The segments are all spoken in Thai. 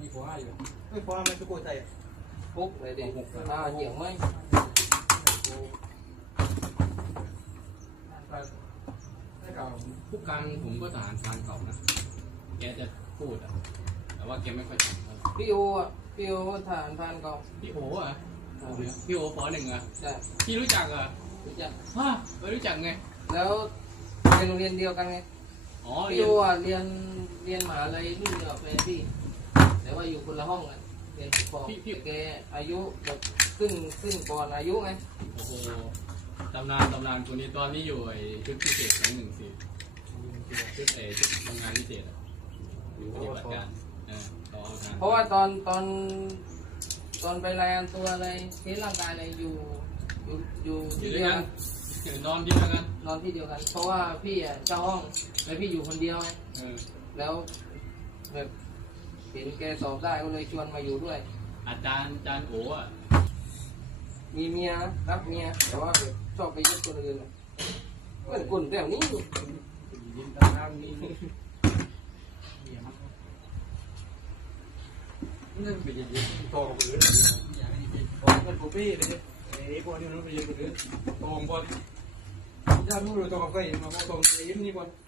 มีผัวให้อยู่ไม่ผัวไม่สุโขทัยปุ๊บเลยเด็กตาเหยียงไหมได้ข่าวผู้การผมก็ทหารพรานเก่านะ แกจะพูดอะแต่ว่าแกไม่ค่อยทำเท่าไหร่พี่โออะพี่โอทหารพรานเก่าพี่โออะพี่โอปอหนึ่งอะใช่พี่รู้จักอะรู้จักฮะไม่รู้จักไง แล้วเป็นโรงเรียนเดียวกันไง อ๋อพี่เรียโอนอะเรียนเรียนมหาลัยรุ่นเดียวกับแฟนพี่แต่ ว่าอยู่คนละห้องกันเรียนปกครองแต่แกอายุแบบครึ่งครึ่งก่อนอายุไงโอ้โหตำนานตำนานคนนี้ตอนนี้อยู่ไอ้ชุดพิเศษครั้งหนึ่งสิชุดไอ้ชุดทำงานพิเศษอะอยู่ปฏิบัติการเออต่อเอาทางเพราะว่าตอนตอนตอนไปรายงานตัวอะไรเทสร่างกายอะไรอยู่อยู่อยู่อยู่ที่ด้วยเดียวกักันนนอนที่เดียวกันนอนที่เดียวกัน เพราะว่าพี่อะเจ้าห้องแล้วพี่อยู่คนเดียวไง เออแล้วแบบ เห็นแกสอบได้ก็เลยชวนมาอยู่ด้วย อาจารย์อาจารย์โอ๋อะมีเมียนะรักเมียแต่ว่าแบบชอบไปยึดคนอื่นอะเหมือนคนแบบนี้ดินตาน้ำนี่เหี้ยมากนี่เป็นยังไงโตกับคนอื่นอย่างนี้โตกับกูพี่เลยไอ้พวกนี้มันเป็นยังไงคนอื่นโตกับพวกนี้ญาติมึงรู้โตกับใครมาโตกับไอ้นี่ก่อนต้องเปิดเล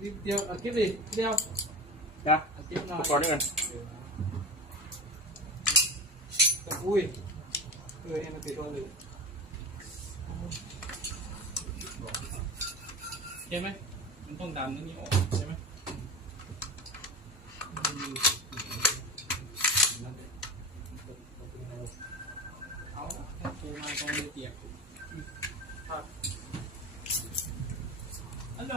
đi tiếp à, tiếp gì tiếp theo dạ à, tiếp nào có nữa ui người em bị đôi rồi em ấy mình không làm nó nhiều em ấy ปูมาตรงนี้เตียงฮัลโหล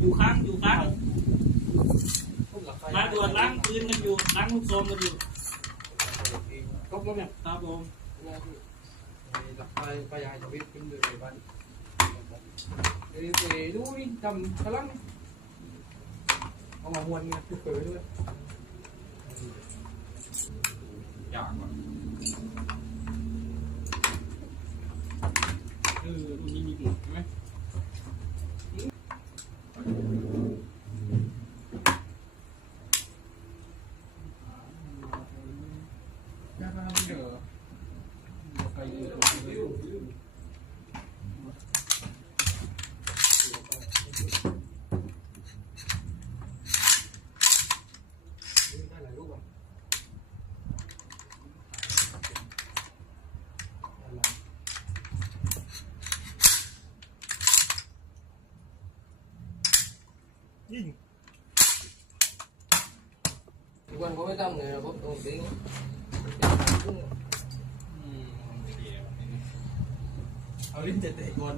อยู่ค้างอยู่ค้างมาด่วนล้างปืนกันอยู่ล้างลูกโซมกันอยู่ครบแล้วเนี่ยครับผมหลักไฟไฟยายจะวิ่งขึ้นเลยบ้านเดี๋ยวไปดูนี่ทำพลังเอามาหวนเนี่ยเปิดด้วย nhìn quanh có cái tâm này là có đồng tiếng. เอาลิ้นเตะๆก่อน